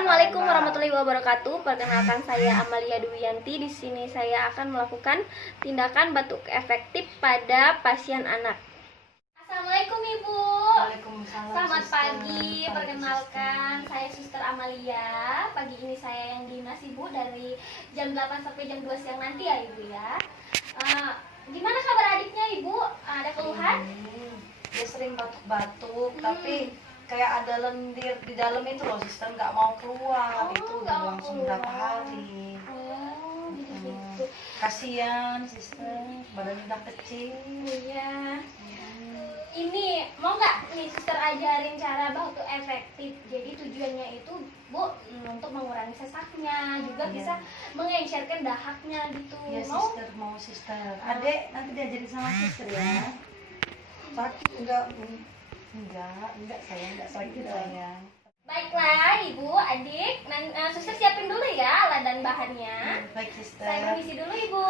Assalamualaikum warahmatullahi wabarakatuh. Perkenalkan, saya Amalia Duwiyanti. Di sini saya akan melakukan tindakan batuk efektif pada pasien anak. Assalamualaikum Ibu. Waalaikumsalam. Selamat Sister. pagi. Perkenalkan, saya Suster Amalia. Pagi ini saya yang dinas Ibu dari jam 8 sampai jam 2 siang nanti ya Ibu ya. Gimana kabar adiknya Ibu? Ada keluhan? Dia sering batuk-batuk, tapi kayak ada lendir di dalam itu loh, Sister, nggak mau keluar. Itu nggak udah mau langsung keluar. berapa hari. Jadi gitu. Kasihan, Sister, badannya udah kecil. Iya. Ini mau nggak nih Suster ajarin cara batuk efektif. Jadi tujuannya itu Bu untuk mengurangi sesaknya, juga Iya. bisa mengencerkan dahaknya gitu. Iya, Mau? Sister, mau Sister. Adek nanti diajarin sama Sister ya. Sakit enggak sayang, enggak sakit sayang. Baiklah Ibu, adik, Suster siapin dulu ya alat dan bahannya. Baik, Sister. Saya permisi dulu Ibu.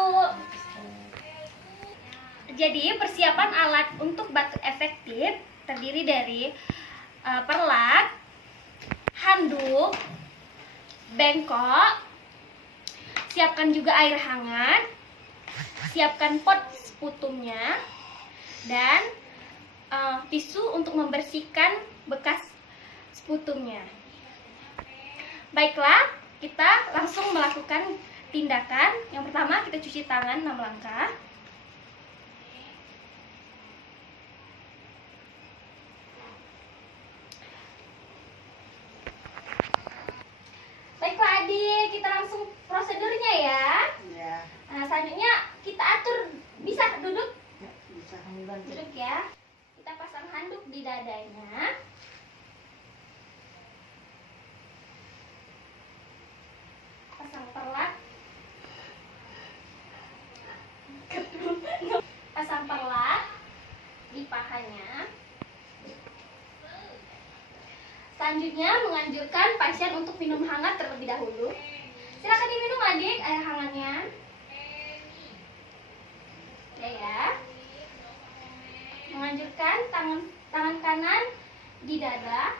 Sister. Jadi persiapan alat untuk batuk efektif terdiri dari perlat, handuk, bengkok, siapkan juga air hangat, siapkan pot sputumnya, dan tisu untuk membersihkan bekas sputumnya. Baiklah, kita langsung melakukan tindakan. Yang pertama, kita cuci tangan 6 langkah. Baiklah adik, kita langsung prosedurnya ya. Ya, Nah, selanjutnya kita atur, bisa duduk? bisa hamil. Duduk ya. Kita pasang handuk di dadanya. Pasang perlat. Pasang perlat di pahanya. Selanjutnya menganjurkan pasien untuk minum hangat terlebih dahulu. Silakan diminum adik air hangatnya. Ya. Menganjurkan tangan kanan di dada,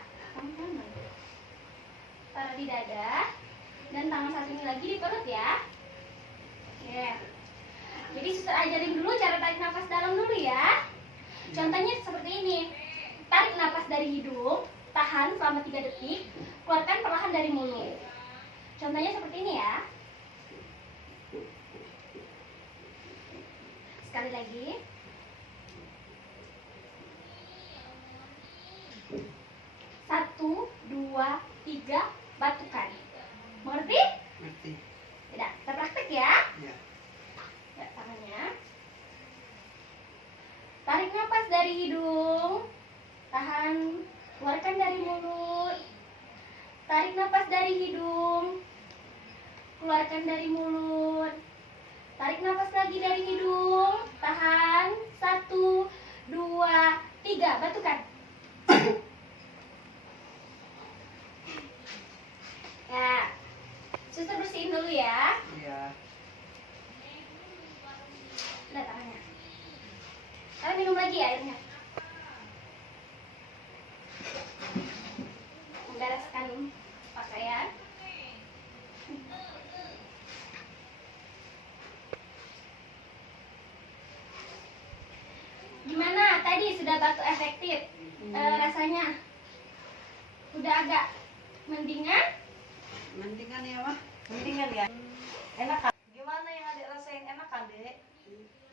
taruh di dada, dan tangan satunya lagi di perut ya. Oke. Jadi Suster ajarin dulu cara tarik nafas dalam dulu ya. Contohnya seperti ini. Tarik nafas dari hidung, tahan selama 3 detik, keluarkan perlahan dari mulut. Contohnya seperti ini ya. Sekali lagi. 1, 2, 3, batukan. Mengerti? Ngerti. Tidak, kita praktek ya. Ya. Ya, tangannya. Tarik nafas dari hidung, tahan, keluarkan dari mulut. Tarik nafas dari hidung, keluarkan dari mulut. Tarik nafas lagi dari hidung, tahan, 1, 2, 3, batukan. Ya, Suster bersihin dulu ya. Iya. Udah tangannya. Sekarang minum lagi airnya. Membereskan pakaian. Gimana tadi sudah batuk efektif? Rasanya udah agak mendingan? Mendingan ya, Mah. Mendingan ya. Enak kan? Gimana yang Adek rasain, enak kan, Dek?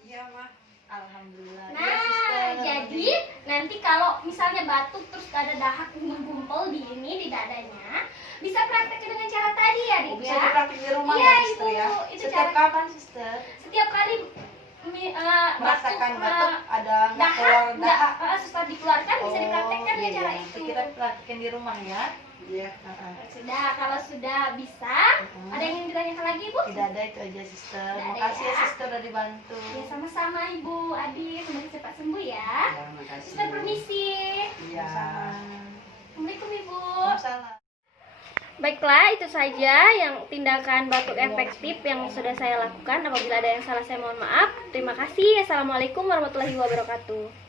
Iya, Mah. Alhamdulillah. Iya, Nah, Sister. jadi nanti kalau misalnya batuk terus ada dahak menggumpal di dadanya, bisa praktek dengan cara tadi ya, Dik Bisa ya. dipraktik di rumah Iya, ya, Sister Ibu. ya. Itu Setiap cara- kapan, Sister? Setiap kali Merasakan batuk ada nggak dahak, keluar dahak. setelah dikeluarkan bisa dipraktekkan dengan cara iya. itu. Kita praktekin di rumah ya. Iya. Sudah, kalau sudah bisa, ada yang ingin ditanyakan lagi, Bu? Tidak ada, itu aja, Sister. Tidak ada Makasih ya, ya. Sister, udah dibantu. Ya, sama-sama Ibu Adi, semoga cepat sembuh ya. Ya, makasih. Suster permisi. Iya. Assalamualaikum Ibu. Salam. Baiklah, itu saja yang tindakan batuk efektif yang sudah saya lakukan. Apabila ada yang salah, saya mohon maaf. Terima kasih. Assalamualaikum warahmatullahi wabarakatuh.